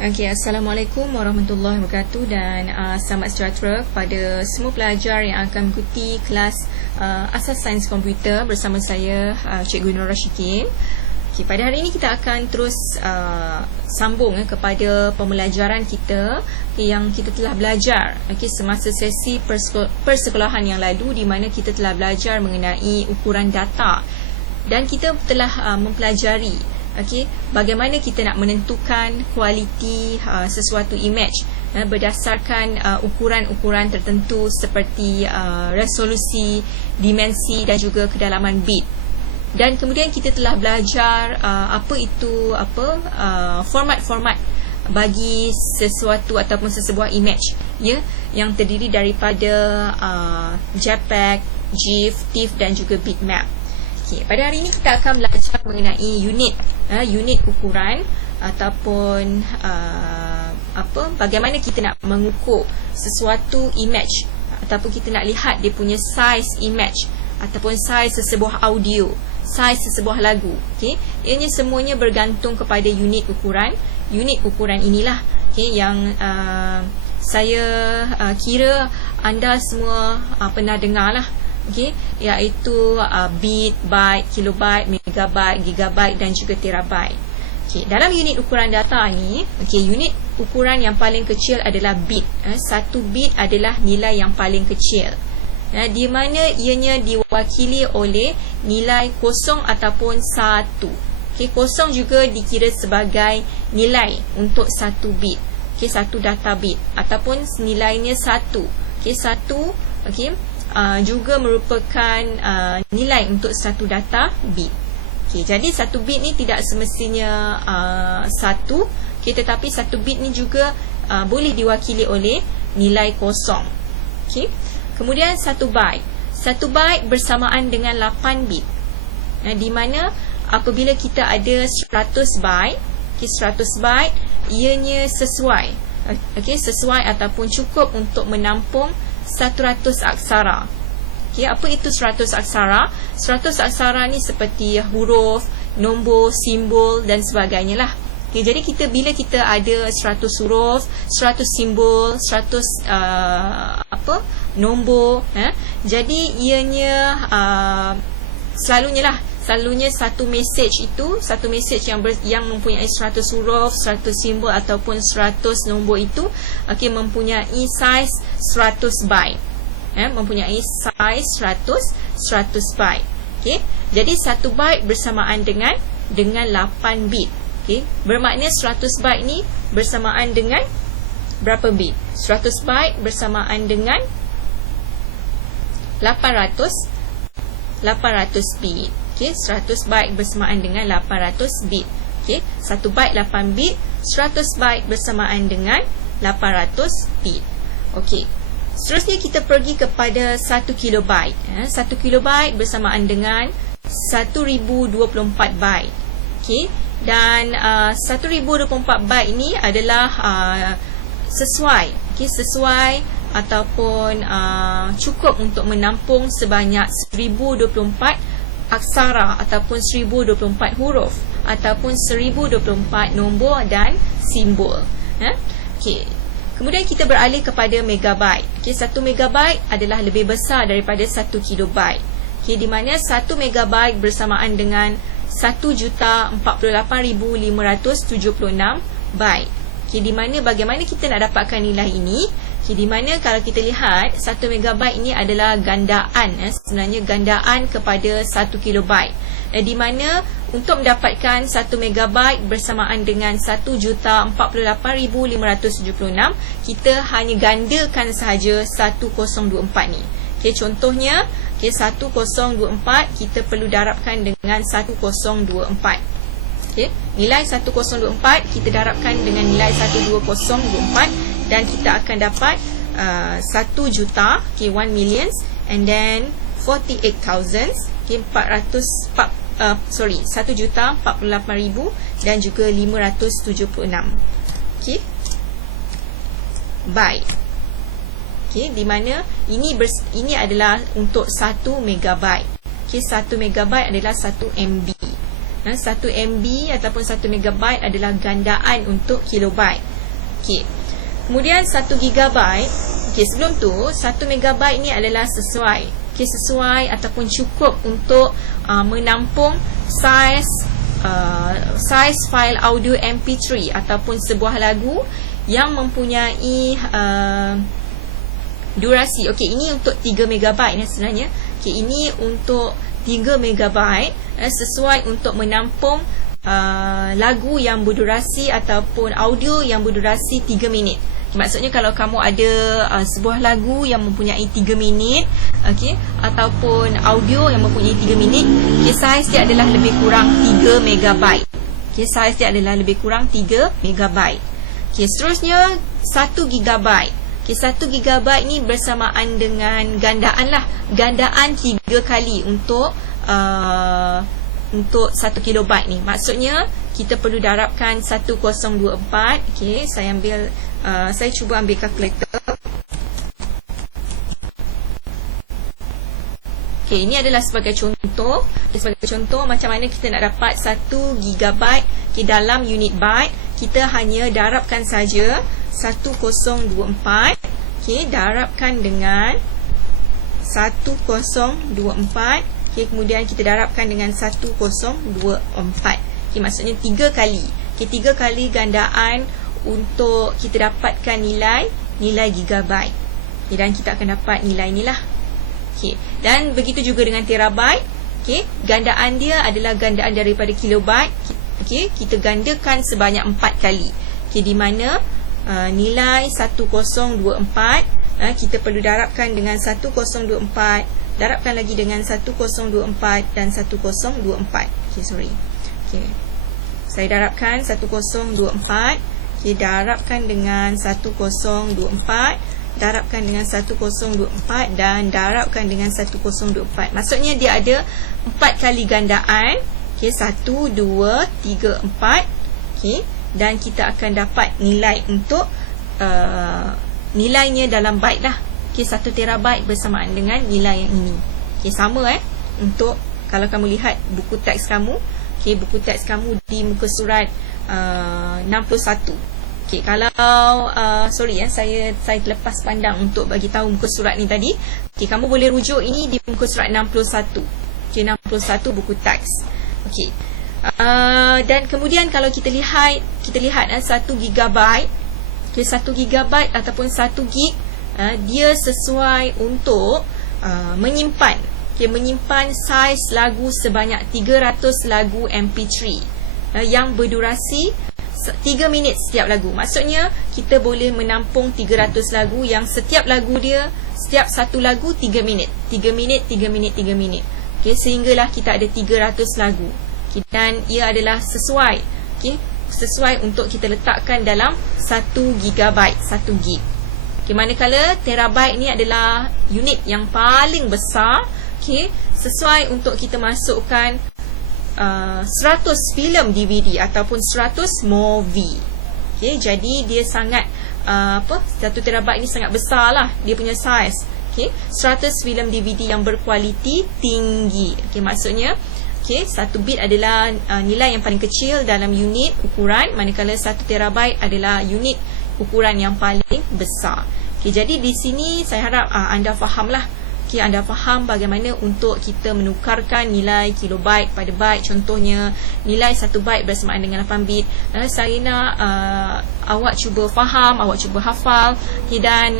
Assalamualaikum warahmatullahi wabarakatuh dan selamat sejahtera kepada semua pelajar yang akan mengikuti kelas Asas Sains Komputer bersama saya, Cikgu Nur Rashikin. Pada hari ini kita akan terus sambung kepada pembelajaran kita yang kita telah belajar semasa sesi persekolahan yang lalu, di mana kita telah belajar mengenai ukuran data dan kita telah mempelajari bagaimana kita nak menentukan kualiti sesuatu image berdasarkan ukuran-ukuran tertentu seperti resolusi, dimensi dan juga kedalaman bit. Dan kemudian kita telah belajar format-format bagi sesuatu ataupun sesebuah image yang terdiri daripada JPEG, GIF, TIFF dan juga bitmap. Pada hari ini kita akan belajar mengenai unit ukuran ataupun bagaimana kita nak mengukur sesuatu image ataupun kita nak lihat dia punya size image ataupun size sesebuah audio, size sesebuah lagu. Ianya semuanya bergantung kepada unit ukuran. Unit ukuran inilah yang saya kira anda semua pernah dengar lah. Iaitu bit, byte, kilobyte, megabyte, gigabyte dan juga terabyte. Dalam unit ukuran data ni, unit ukuran yang paling kecil adalah bit. Satu bit adalah nilai yang paling kecil, di mana ianya diwakili oleh nilai kosong ataupun satu. Kosong juga dikira sebagai nilai untuk satu bit, satu data bit, ataupun nilainya satu. Satu juga merupakan nilai untuk satu data bit. Jadi satu bit ni tidak semestinya satu, tetapi satu bit ni juga boleh diwakili oleh nilai kosong. Kemudian satu byte. Satu byte bersamaan dengan 8 bit. Di mana apabila kita ada 100 byte, 100 byte ianya sesuai. Sesuai ataupun cukup untuk menampung 100 aksara. Apa itu 100 aksara? 100 aksara ni seperti huruf, nombor, simbol dan sebagainya lah. Jadi bila kita ada 100 huruf, 100 simbol, 100 nombor, jadi ianya selalunya satu message yang mempunyai 100 huruf, 100 simbol ataupun 100 nombor itu mempunyai size 100 byte. Mempunyai size 100 byte. Jadi 1 byte bersamaan dengan 8 bit. Bermakna 100 byte ni bersamaan dengan berapa bit? 100 byte bersamaan dengan 800 bit. 100 byte bersamaan dengan 800 bit. 1 byte 8 bit, 100 byte bersamaan dengan 800 bit. Seterusnya kita pergi kepada 1 kilobyte. 1 kilobyte bersamaan dengan 1024 byte. Dan 1024 byte ini adalah sesuai ataupun cukup untuk menampung sebanyak 1024 aksara ataupun 1024 huruf ataupun 1024 nombor dan simbol. Kemudian kita beralih kepada megabyte. 1 megabyte adalah lebih besar daripada 1 kilobyte. Di mana 1 megabyte bersamaan dengan 1,048,576 byte. Di mana bagaimana kita nak dapatkan nilai ini? Di mana kalau kita lihat 1 megabyte ini adalah gandaan, sebenarnya gandaan kepada 1 kilobyte. Di mana untuk mendapatkan 1 megabyte bersamaan dengan 1,048,576, kita hanya gandakan sahaja 1024 ni. Contohnya 1024 kita perlu darabkan dengan 1024. Nilai 1024 kita darabkan dengan nilai 12024 dan kita akan dapat 1 juta, 1 million and then 48,000, 1,048,000 dan juga 576 byte. Di mana ini adalah untuk 1 megabyte. 1 megabyte adalah 1 MB. 1 MB ataupun 1 megabyte adalah gandaan untuk kilobyte. Okey. Kemudian 1 GB. Okey, sebelum tu 1 MB ni adalah sesuai. Okey, sesuai ataupun cukup untuk menampung saiz file audio MP3 ataupun sebuah lagu yang mempunyai durasi. Okey, ini untuk 3 MB sebenarnya. Okey, ini untuk 3 MB sesuai untuk menampung lagu yang berdurasi ataupun audio yang berdurasi 3 minit. Maksudnya kalau kamu ada sebuah lagu yang mempunyai 3 minit, okey, ataupun audio yang mempunyai 3 minit, okey, saiz dia adalah lebih kurang 3 MB. Okey, saiz dia adalah lebih kurang 3 MB. Okey, seterusnya 1 GB. Okey, 1 GB ni bersamaan dengan gandaan 3 kali untuk 1 kilobyte ni. Maksudnya kita perlu darabkan 1024. Okey, saya cuba ambil kalkulator. Okey, ini adalah sebagai contoh. Sebagai contoh macam mana kita nak dapat 1 GB dalam unit byte. Kita hanya darabkan saja 1024. Okey, darabkan dengan 1024. Okey, kemudian kita darabkan dengan 1024. Okey, maksudnya 3 kali. Okey, 3 kali gandaan untuk kita dapatkan nilai gigabyte. Okay, dan kita akan dapat nilai ni lah. Okay, dan begitu juga dengan terabyte. Okay, gandaan dia adalah gandaan daripada kilobyte. Okay, kita gandakan sebanyak 4 kali. Okay, di mana nilai 1024 kita perlu darabkan dengan 1024, darabkan lagi dengan 1024 dan 1024. Okay, sorry. Okay, saya darabkan 1024. Okay, darabkan dengan 1024, darabkan dengan 1024 dan darabkan dengan 1024. Maksudnya dia ada 4 kali gandaan. Okay, 1, 2, 3, 4. Okay, dan kita akan dapat nilai untuk nilainya dalam byte lah. Okay, 1 terabyte bersamaan dengan nilai yang ini. Okay, sama untuk kalau kamu lihat buku teks kamu. Okay, buku teks kamu di muka surat 61. Okey, kalau saya terlepas pandang untuk bagi tahu muka surat ni tadi. Okey, kamu boleh rujuk ini di muka surat 61. Okey, 61 buku teks. Okey. Dan kemudian kalau kita lihat 1 GB. Okey, 1 GB ataupun 1 gig dia sesuai untuk menyimpan. Okey, menyimpan saiz lagu sebanyak 300 lagu MP3 yang berdurasi 3 minit setiap lagu. Maksudnya kita boleh menampung 300 lagu yang setiap lagu dia, setiap satu lagu 3 minit. 3 minit, 3 minit, 3 minit. Okay, sehinggalah kita ada 300 lagu. Okay, dan ia adalah sesuai. Okay, sesuai untuk kita letakkan dalam 1 GB, 1 gig. Okay, manakala terabyte ni adalah unit yang paling besar. Okay, sesuai untuk kita masukkan 100 filem DVD ataupun 100 movie. Okay, jadi dia sangat 1 terabyte ni sangat besar lah dia punya saiz. Okay, 100 filem DVD yang berkualiti tinggi. Okay, maksudnya 1 bit adalah nilai yang paling kecil dalam unit ukuran, manakala 1 terabyte adalah unit ukuran yang paling besar. Okay, jadi di sini saya harap anda fahamlah. Okay, anda faham bagaimana untuk kita menukarkan nilai kilobyte pada byte. Contohnya nilai 1 byte bersamaan dengan 8 bit. Saya nak awak cuba faham, awak cuba hafal. Okay, dan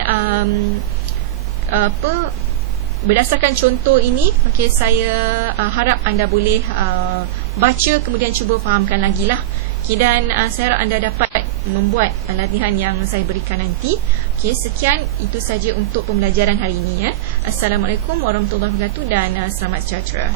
berdasarkan contoh ini, okay, saya harap anda boleh baca kemudian cuba fahamkan lagi lah. Okay, dan saya harap anda dapat membuat latihan yang saya berikan nanti. Okay, sekian, itu saja untuk pembelajaran hari ini. Assalamualaikum warahmatullahi wabarakatuh dan selamat sejahtera.